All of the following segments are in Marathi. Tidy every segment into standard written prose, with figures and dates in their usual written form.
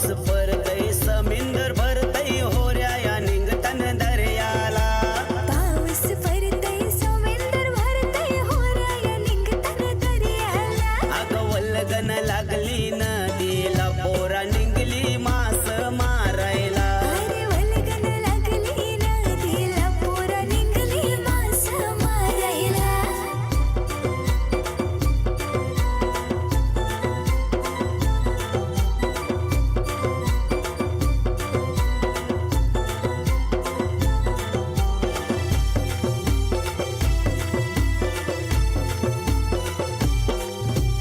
पाऊस पडतय समिंदर भरतय होऱ्या या निघतन दर्याला पाऊस पडतय समुद्र भरतय होऱ्या या निघतन दर्याला अग वल्गन लागली नदीला पोरा निघली मास मारायला अरे वल्गन लागली नदीला पोरं निघली मास मारायला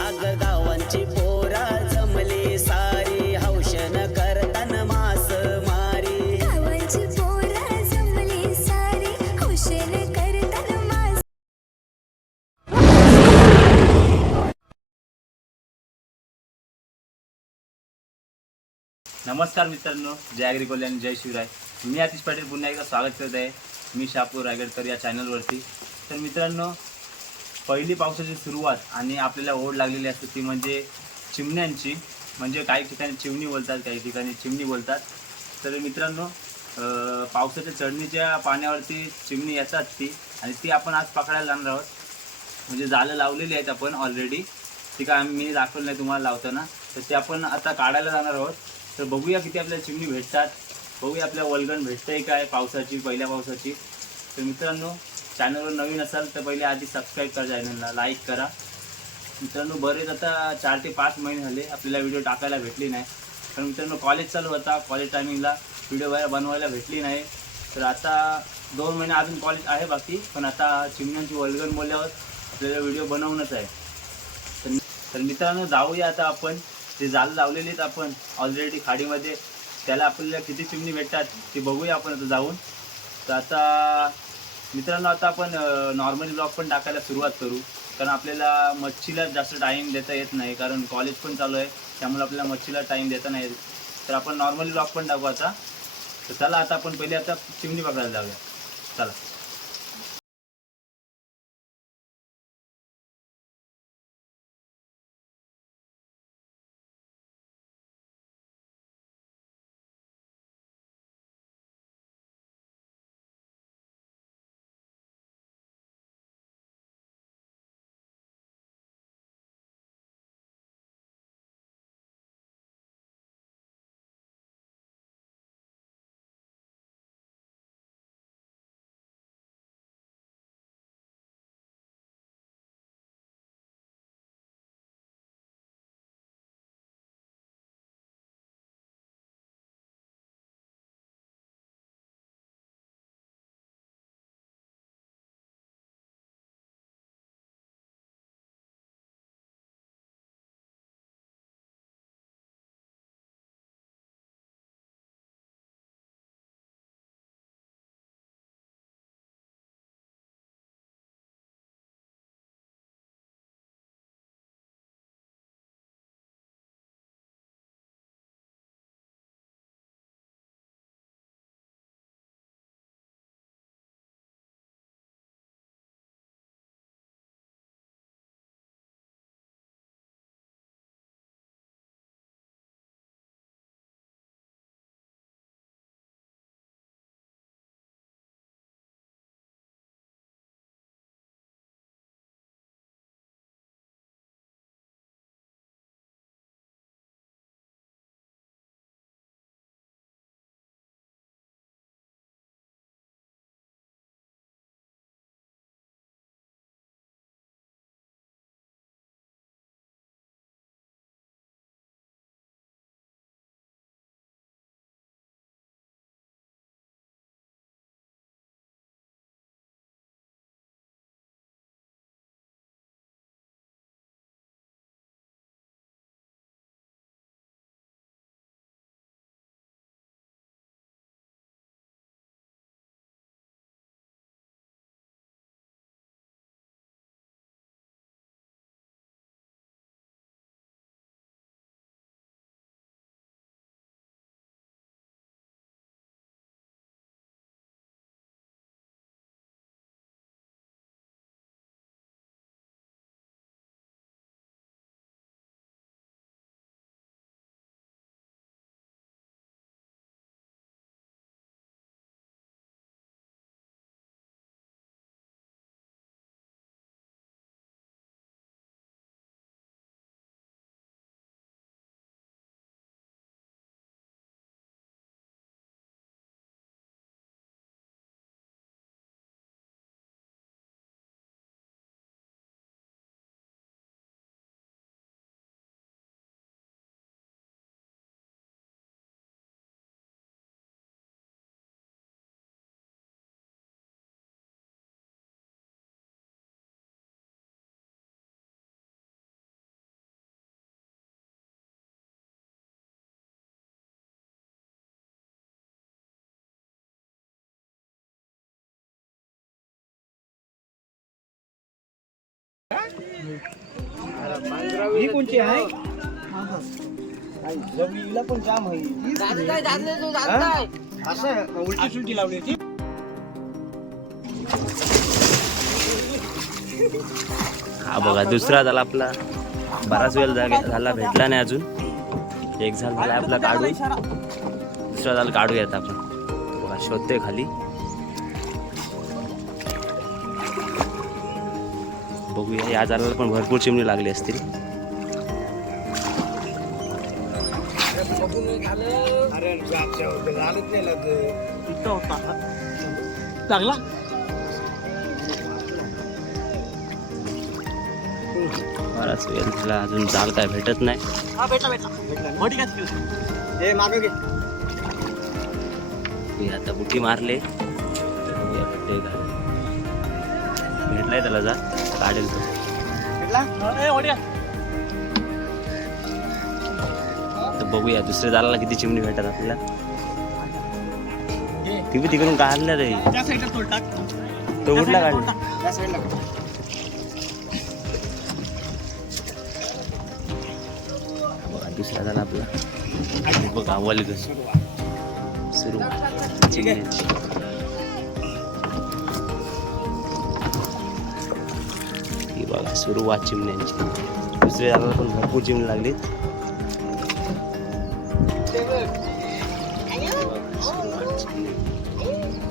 अग गावांची पोरा जमली सारी हौशन करतन मास मारी गावांची पोरं जमली सारी हुशार करतान मास नमस्कार मित्रांनो, जय अग्रिकोल आणि जय शिवराय. मी आतिश पाटील पुन्हा एकदा स्वागत करत आहे. मी शापूर रायगडकर या चॅनलवरती. तर मित्रांनो, पहिली पावसाची सुरुवात आणि आपल्याला ओढ लागलेली असते ती म्हणजे चिमण्यांची. म्हणजे काही ठिकाणी चिमणी बोलतात, काही ठिकाणी चिमणी बोलतात. तर मित्रांनो, पावसाच्या चढणीच्या पाण्यावरती चिमणी येतात ती, आणि ती आपण आज पकडायला जाणार आहोत. म्हणजे जाळं लावलेली आहेत आपण ऑलरेडी. ती काय मी दाखवलं नाही तुम्हाला लावताना. तर ते आपण आता काढायला जाणार आहोत. तर बघूया किती आपल्याला चिमणी भेटतात, बघूया आपल्या वल्गण भेटतंय काय पावसाची, पहिल्या पावसाची. तर मित्रांनो, चॅनलवर नवीन असाल तर पहिले आधी सबस्क्राईब करा, चॅनलला लाईक करा. मित्रांनो, बरेच आता 4 ते 5 महिने झाले आपल्याला व्हिडिओ टाकायला भेटली नाही. कारण मित्रांनो, कॉलेज चालू होता, कॉलेज टायमिंगला व्हिडिओ बनवायला भेटली नाही. तर आता 2 महिने अजून कॉलेज आहे बाकी, पण आता चिमण्यांची वल्गण बोलल्यावर आपल्याला व्हिडिओ बनवणंच आहे. तर मित्रांनो, जाऊया आता आपण. ते जाळं लावलेली आहेत आपण ऑलरेडी खाडीमध्ये, त्याला आपल्याला किती चिमणी भेटतात ते बघूया आपण आता जाऊन. तर आता मित्रांनो, आता आपण नॉर्मली ब्लॉग पण टाकायला सुरुवात करू. कारण आपल्याला मच्छीला जास्त टाईम देता येत नाही, कारण कॉलेज पण चालू आहे, त्यामुळे आपल्याला मच्छीला टाईम देता नाही येत. तर आपण नॉर्मली ब्लॉग पण टाकू आता. तर चला आता आपण पहिले आता चिमणी पकडायला जाऊया. चला. ही कोणची आहे जवळीला पण जाम आहे असं उलटी सुलटी लावली होती. हा बघा दुसरा झाला आपला. बराच वेळ झाला भेटला नाही अजून. एक झाला आपला काढू, दुसरा झाला काढूयात आपण. बघा शोधतोय खाली. बघूया या जाळाला पण भरपूर चिमणी लागली असतील. अरे झालंच नाही लागला. बराच वेळ झाला अजून जाळ काय भेटत नाही. हे मागे घे. आता बुटी मारले. बघूया भेटतोय का. भेटलाय त्याला जा काढेल तो. तर बघूया दुसऱ्या जाळाला किती चिमणी भेटतात आपल्याला. ती बी तिकडून काढल्या रे. त्या साईडला तोड टाक. तो कुठला काढला. त्या साईडला बघा दुसरा झाला आपला. बघा वल्ग सुरू चिमण्याची. ही बघा सुरुवात चिमण्यांची. दुसऱ्या झाडाला पण भरपूर चिमणी लागली.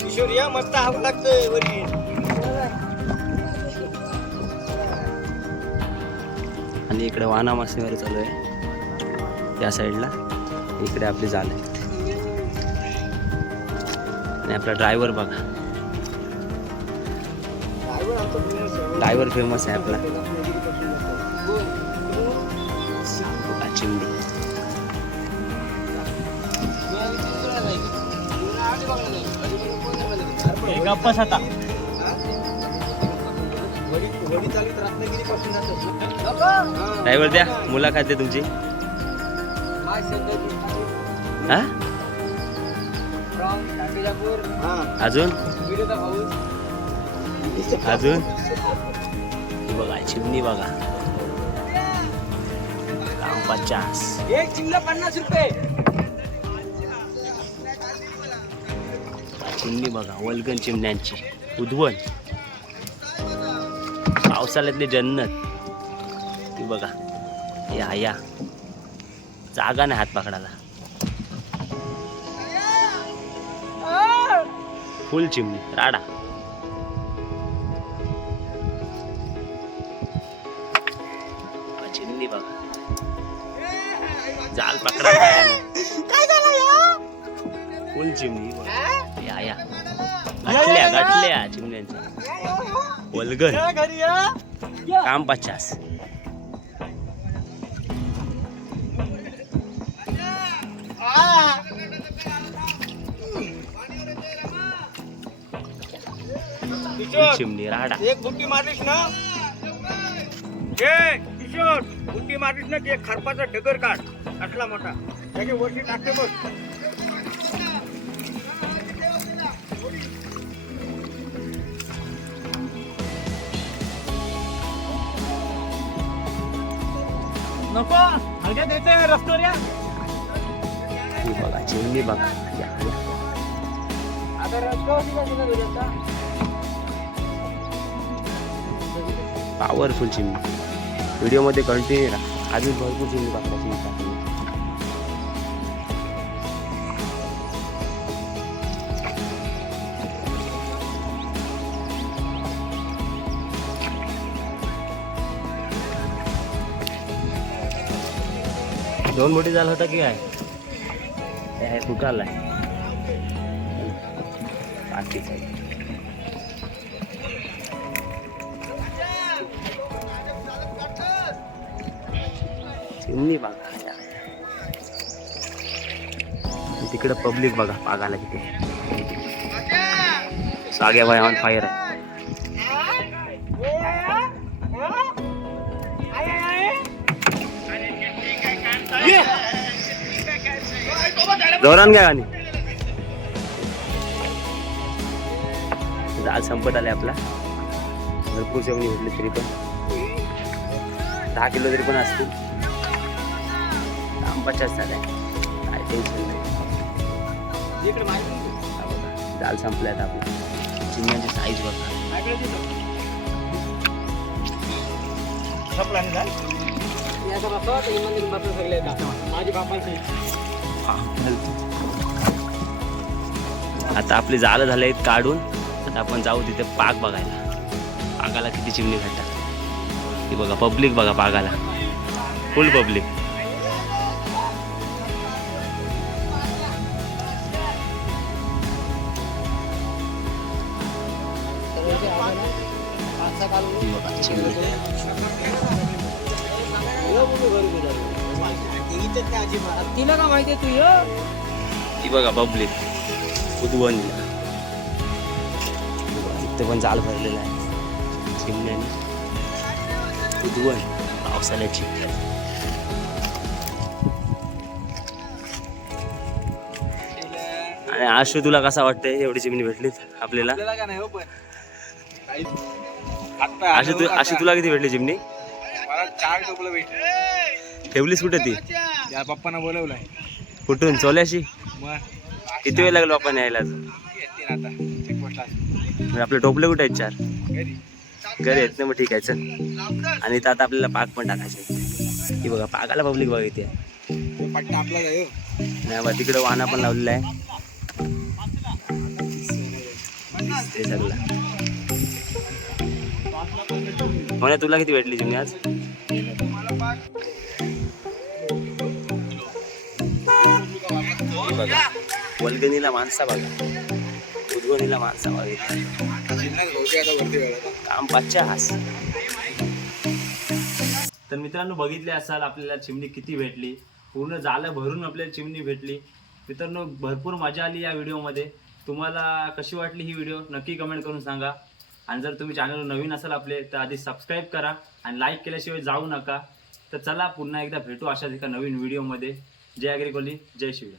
किशोर या मस्त हवं लागतंय वरी. आणि इकडे वाना मासेमारी चालू आहे त्या साईडला. इकडे आपले जाल आहेत. आणि आपला ड्रायव्हर बघा. ड्रायव्हर फेमस आहे आपला. बघा चिमणी. गप्पा आता वडी चालू रत्नागिरी पासून ड्रायव्हर द्या मुलाखत आहे तुमची. हा अजून अजून बघा चिमणी बघा. 50 एक चिमला 50 रुपये. चिमणी बघा वल्गन चिमण्यांची उद्वन. पावसाळ्यातली जन्नत. ती बघा या जागा नाही हात पकडायला. फुल चिमणी राडा. चिमणी बघा जाल पकडा. फुल चिमणी बघा. या गाठल्या चिमण्यांच्या. वल्गन काम 50. चिमणी राडा. एक बुट्टी मारलीस ना किशोर बुट्टी मारलीस ना की एक खरपाचा ढगर काढ असला मोठा त्याच्या वरती टाकते बघ. नको हलक्या द्यायचं रस्त्यावर या. बघा चिमणी बघा. आता रस्त्यावर पॉवरफुल चिमणी. व्हिडिओमध्ये कंटिन्यू राहा. अजून भरपूर चिमणी पकडायची. दोन मोठी झाला होता की काय कुठं आलाय. बाकीचा चिमणी बघा. तिकडं पब्लिक बघा पागाला किती. साग्या भाई ऑन फायर आहे. जोरान घ्या गाणी. जाळ संपत आले आपला. भरपूर जेवणी भेटली तरी पण 10 किलो तरी पण असतील. आंबाच्याच झाल्या काय टेन्शन नाही. इकडे माहिती हा बघा जाल संपल्यात आपल्या. चिमण्यांची साईज बघा. संपला नाही झालं? माझी बापाची आता आपली जाळं झाले आहेत काढून. आता आपण जाऊ तिथे पाक बघायला. पागाला किती चिमणी भेटतात ती बघा. पब्लिक बघा पागाला, फुल पब्लिक. तिला का माहिती तू ती बघा पब्लिक उद्वन. इथे पण जाल भरलेला आहे चिमण्याने. उद्वन पावसाळ्याची. आणि आशू तुला कसा वाटतंय एवढी चिमणी भेटलीत आपल्याला? का नाही हो पण आशू तुला किती भेटली चिमणी? मला 4 टोपलं भेटले. ठेवलीस कुठे ती? या पप्पांना बोलवलंय. कुठून? चोल्याशी? मग किती वेळ लागला बाप्पा यायला? येतील आता चेकपोस्टला. आपले टोपले कुठे आहेत? 4 घरी घरी आहेत ना. मग ठीक आहे चल. आणि इथं आता आपल्याला पाक पण टाकायचे. ती बघा पाकाला पब्लिक बघा इथे. पट्टा आपला जायो. नाही बा तिकडे वाहना पण लावलेला आहे. ते सगळं. म्हणे तुला किती भेटली चिमणी आज? बघा वल्गणीला माणसा बघा, उद्गणीला माणसा बघा. काम 50. तर मित्रांनो बघितले असाल आपल्याला चिमणी किती भेटली. पूर्ण जाळं भरून आपल्याला चिमणी भेटली. मित्रांनो भरपूर मजा आली या व्हिडिओमध्ये. तुम्हाला कशी वाटली ही व्हिडिओ नक्की कमेंट करून सांगा. आणि जर तुम्ही चॅनलवर नवीन असाल आपले तर आधी सबस्क्राईब करा आणि लाईक केल्याशिवाय जाऊ नका. तर चला पुन्हा एकदा भेटू अशाच एका नवीन व्हिडिओमध्ये. जय ॲग्री कोली, जय शिवराय.